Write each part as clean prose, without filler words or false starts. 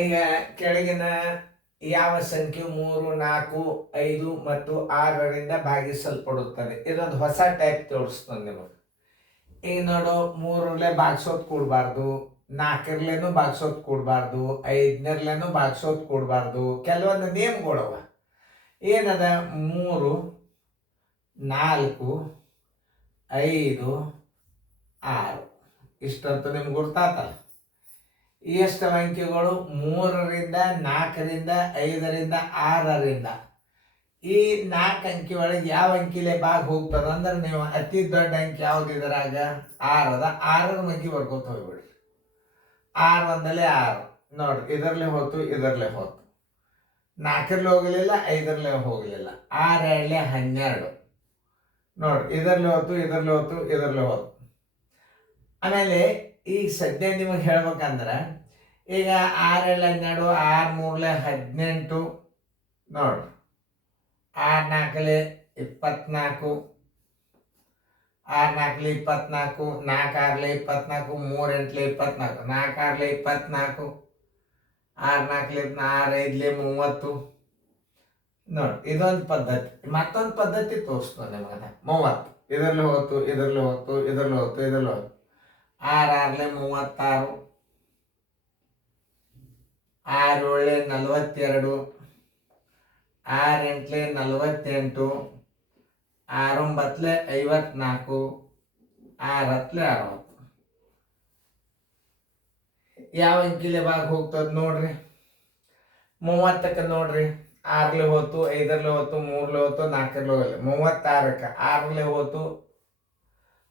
ಈಗ ಕೆಳಗಿನ ಯಾವ ಸಂಖ್ಯೆ 3, 4, 5 ಮತ್ತು 6ರಿಂದ ಭಾಗಿಸಲ್ಪಡುತ್ತದೆ? ಇದೊಂದು ಹೊಸ ಟೈಪ್ ತೋರಿಸ್ತದೆ ನಿಮಗೆ. ಈಗ ನೋಡು, 3ರಲ್ಲೇ ಭಾಗಿಸೋದು ಕೂಡಬಾರ್ದು, 4ರ್ಲೇನು ಭಾಗಿಸೋದು ಕೂಡಬಾರ್ದು, 5ನೇರ್ಲೇನು ಭಾಗಿಸೋದು ಕೂಡಬಾರ್ದು. ಕೆಲವೊಂದು ನೇಮ್ಗಳವ. ಏನದ? 3, 4, 5, 6 ಇಷ್ಟಂತೂ ನಿಮ್ಗೆ ಗುರ್ತಾತಲ್ಲ. ಎಷ್ಟು ಅಂಕಿಗಳು? 3ರಿಂದ 4ರಿಂದ 5ರಿಂದ 6ರಿಂದ. ಈ 4 ಅಂಕಿ ಒಳಗೆ ಯಾವ ಅಂಕಿಲೆ ಭಾಗ ಹೋಗ್ತದ ಅಂದ್ರೆ ನೀವು ಅತಿ ದೊಡ್ಡ ಅಂಕಿ ಯಾವ್ದು ಇದ್ರಾಗ? 6 ಅದ. 6ರ ಮಗ್ಗಿ ಬರ್ಕೋತ ಹೋಗ್ಬಿಡ್ರಿ. 6 ಒಂದಲೇ 6 ನೋಡ್ರಿ, ಇದರಲ್ಲೇ ಹೋತು, ಇದರಲ್ಲೇ ಹೋತು. 4ರಲ್ಲಿ ಹೋಗಲಿಲ್ಲ, 5ರಲ್ಲಿ ಹೋಗಲಿಲ್ಲ. 6 2 12 ನೋಡ್ರಿ, ಇದರಲ್ಲಿ ಹೋತು, ಇದರಲ್ಲಿ ಹೋತು, ಇದರಲ್ಲಿ ಹೋತು. ಆಮೇಲೆ ಈಗ ಸದ್ಯ ನಿಮಗೆ ಹೇಳ್ಬೇಕಂದ್ರೆ, ಈಗ 6 2 12, 6 3 18 ನೋಡ್ರಿ, 6 4 24, 6 4 24, 4 6 24, 3 8 24, 4 6 24, 6 4 6 5 30 ನೋಡಿ. ಇದೊಂದು ಪದ್ಧತಿ. ಮತ್ತೊಂದು ಪದ್ಧತಿ ತೋರಿಸ್ತದೆ ನಿಮಗೆ. 30 ಇದರಲ್ಲಿ ಹೋತು, ಇದರಲ್ಲಿ ಹೋತು, ಇದರಲ್ಲಿ ಹೋತು, ಇದರಲ್ಲಿ ಹೋತು. 6 6 36, 6 7 42, 6 8 48, 6 9 54, 6 10 60. ಯಾವ ಅಂಕಿಲೆ ಭಾಗ ಹೋಗ್ತದ ನೋಡ್ರಿ? 30ಕ್ಕೆ ನೋಡ್ರಿ, 6ರಲ್ಲಿ ಹೋತು, 5ರಲ್ಲಿ ಹೋತು, 3ರಲ್ಲಿ ಹೋತು, 4ರಲ್ಲಿ ಹೋಗಲ್ಲ. 36ಕ್ಕೆ 6ರಲ್ಲಿ ಹೋತು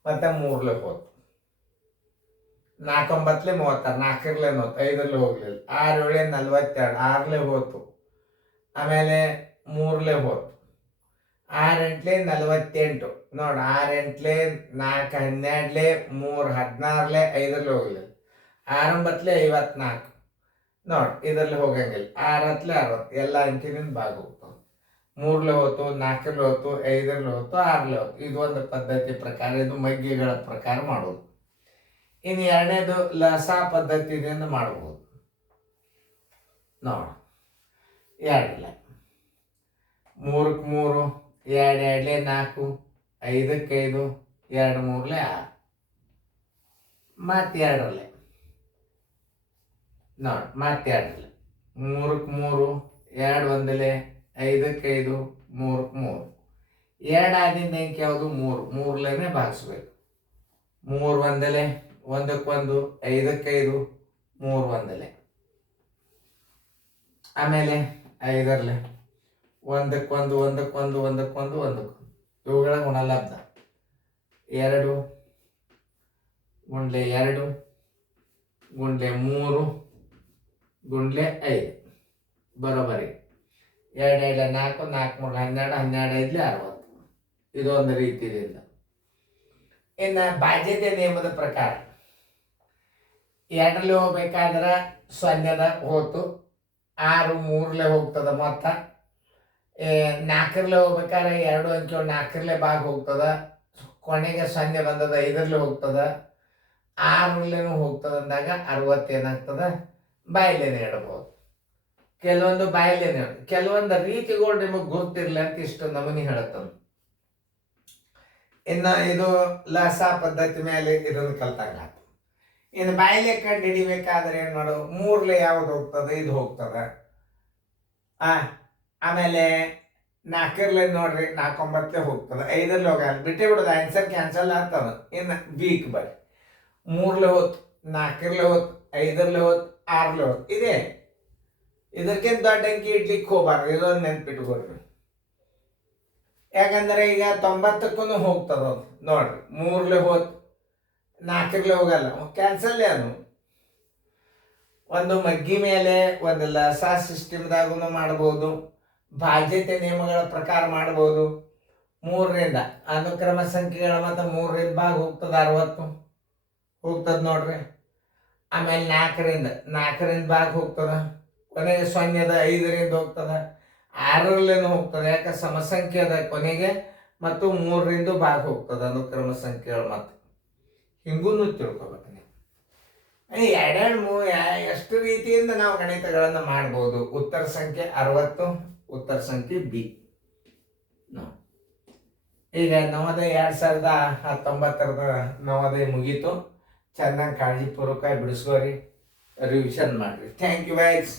ಮತ್ತೆ 3ರಲ್ಲಿ ಹೋತು. 4 9 36, 4ರಲ್ಲಿ ಹೋತು, 5ರಲ್ಲಿ ಹೋಗ್ಲಿಲ್ಲ. 6 7 42, 6ರಲ್ಲಿ ಹೋತು, ಆಮೇಲೆ 3ರಲ್ಲಿ ಹೋತು. 6 8 48 ನೋಡಿ, 6 8 4 12, 3 16, 5ರಲ್ಲಿ ಹೋಗಲಿಲ್ಲ. 6 9 54 ನೋಡಿ, ಇದರಲ್ಲಿ ಹೋಗಂಗಿಲ್ಲ. 6 10 60 ಎಲ್ಲ ಅಂಕಿನಿಂದ ಭಾಗ ಹೋಗ್ತಾವೆ. 3ರಲ್ಲಿ ಹೋತು, 4ರಲ್ಲಿ ಹೋತು, 5ರಲ್ಲಿ ಹೋತು, 6ರಲ್ಲಿ ಹೋತು. ಇದು ಒಂದು ಪದ್ಧತಿ ಪ್ರಕಾರ, ಇದು ಮಗ್ಗಿಗಳ ಪ್ರಕಾರ ಮಾಡೋದು. ಇನ್ನು ಎರಡನೇದು ಲಸ ಪದ್ಧತಿಯಿಂದ ಮಾಡ್ಬೋದು. ನೋಡಿ, 2 3ಕ್ಕೆ 3, 2 2 4, 5ಕ್ಕೆ 5, 2 3 6 ಮತ್ತೆ 2ರಲ್ಲಿ ನೋಡಿ, ಮತ್ತೆ 2ರಲ್ಲಿ 3ಕ್ಕೆ 3, 2 1, 5ಕ್ಕೆ 5, 3ಕ್ಕೆ 3. 2 ಆದಿಂದ ಅಂಕಿ ಯಾವುದು? 3. 3ಲೇನೆ ಭಾಗಿಸ್ಬೇಕು. 3 1, 1ಕ್ಕೆ 1, 5ಕ್ಕೆ 5, 3 1. ಆಮೇಲೆ 5ರಲ್ಲಿ 1ಕ್ಕೆ 1, 1ಕ್ಕೆ 1, 1ಕ್ಕೆ 1, 1ಕ್ಕೆ. ಇವುಗಳ ಗುಣಲಬ್ಧ 2 ಗುಂಡ್ಲೆ 2 ಗುಂಡ್ಲೆ 3 ಗುಂಡ್ಲೆ 5 ಬರೋಬರಿ. 2 2 4, 4 3 12, 12 5 60. ಇದೊಂದು ರೀತಿಯಿಂದ. ಇನ್ನು ಬಾಧ್ಯತೆ ನಿಯಮದ ಪ್ರಕಾರ 2ರಲ್ಲಿ ಹೋಗ್ಬೇಕಾದ್ರೆ 0 ಹೋತು, 6 3ರಲ್ಲಿ ಹೋಗ್ತದ. ಮೊತ್ತ 4ರಲ್ಲಿ ಹೋಗ್ಬೇಕಾದ್ರೆ 2 ಅಂಕಿಗಳು 4ರಲ್ಲೇ ಭಾಗ ಹೋಗ್ತದ. ಕೊನೆಗೆ 0 ಬಂದದ, 5ರಲ್ಲಿ ಹೋಗ್ತದ. 6ರಲ್ಲೇನು ಹೋಗ್ತದ ಅಂದಾಗ 60 ಏನಾಗ್ತದ? ಬಾಯಿಲೇನೆ ಇಡಬಹುದು. ಕೆಲವೊಂದು ಬಾಯಿಲೇನೆ, ಕೆಲವೊಂದು ರೀತಿಗಳು ನಿಮಗೆ ಗುರ್ತಿರ್ಲಿ ಅಂತ ಇಷ್ಟು ನಮೂನಿ ಹೇಳತ್ತದ. ಇನ್ನು ಇದು ಲಸ ಪದ್ಧತಿ ಮೇಲೆ ಇದನ್ನು ಕಲ್ತಂಗ. ಇನ್ನು ಬಾಯಿಲೆ ಕಂಡು ಹಿಡಿಬೇಕಾದ್ರೆ ಏನು ಮಾಡು? 3ರಲ್ಲಿ ಯಾವ್ದು ಹೋಗ್ತದೆ? ಇದು ಹೋಗ್ತದ. ಆಮೇಲೆ 4ರಲ್ಲಿ ನೋಡ್ರಿ, 4 9 ಹೋಗ್ತದೆ. 5ರಲ್ಲಿ ಹೋಗಲ್ಲ, ಬಿಟ್ಟೇ ಬಿಡೋದು, ಆನ್ಸರ್ ಕ್ಯಾನ್ಸಲ್ ಆಗ್ತದ. ಇನ್ನು ವೀಕ್ ಬರಿ 3ರಲ್ಲಿ ಹೋತು, 4ರಲ್ಲಿ ಹೋತು, 5ರಲ್ಲಿ ಹೋತು, 6ರಲ್ಲಿ ಹೋತು. ಇದೆ, ಇದಕ್ಕಿಂತ ದೊಡ್ಡ ಅಂಕಿ ಇಡ್ಲಿಕ್ಕೆ ಹೋಗ್ಬಾರ್ದು. ಇದೊಂದು ನೆನ್ಪಿಟ್ಕೊಡ್ರಿ. ಯಾಕಂದ್ರೆ ಈಗ 90ಕ್ಕೂ ಹೋಗ್ತದ ನೋಡ್ರಿ. 3ರಲ್ಲಿ ಹೋತು, 4ರಲ್ಲಿ ಹೋಗಲ್ಲ, ಕ್ಯಾನ್ಸಲ್. ಅದು ಒಂದು ಮಗ್ಗಿ ಮೇಲೆ ಒಂದು ಲಸ ಸಿಸ್ಟಮ್ದಾಗೂ ಮಾಡ್ಬೋದು, ಬಾಧ್ಯತೆ ನಿಯಮಗಳ ಪ್ರಕಾರ ಮಾಡ್ಬೋದು. 3ರಿಂದ ಅನುಕ್ರಮ ಸಂಖ್ಯೆಗಳ ಮತ್ತು 3ರಿಂದ ಭಾಗ ಹೋಗ್ತದ 60 ಹೋಗ್ತದ ನೋಡ್ರಿ. ಆಮೇಲೆ 4ರಿಂದ ಭಾಗ ಹೋಗ್ತದ. ಕೊನೆಗೆ 0 ಅದ, 5ರಿಂದ ಹೋಗ್ತದ. 6ರಲ್ಲೇನು ಹೋಗ್ತದೆ, ಯಾಕೆ? ಸಮಸಂಖ್ಯೆ ಅದ ಕೊನೆಗೆ. ಮತ್ತು 3ರಿಂದ ಭಾಗ ಹೋಗ್ತದ ಅನುಕ್ರಮ ಸಂಖ್ಯೆಗಳು. ಮತ್ತು ಹಿಂಗೂ ತಿಳ್ಕೊಬೇಕು ನೀವು. ಎಷ್ಟು ರೀತಿಯಿಂದ ನಾವು ಗಣಿತಗಳನ್ನು ಮಾಡ್ಬೋದು. ಉತ್ತರ ಸಂಖ್ಯೆ 60, ಉತ್ತರ ಸಂಖ್ಯೆ ಬಿ. ಈಗ ನವೋದಯ 2019 ನವೋದಯ ಮುಗೀತು. ಚೆನ್ನಾಗಿ ಕಾಳಜಿಪೂರ್ವಕ ಬಿಡಿಸ್ಕೋರಿ, ರಿವಿಷನ್ ಮಾಡಿರಿ. Thank you guys.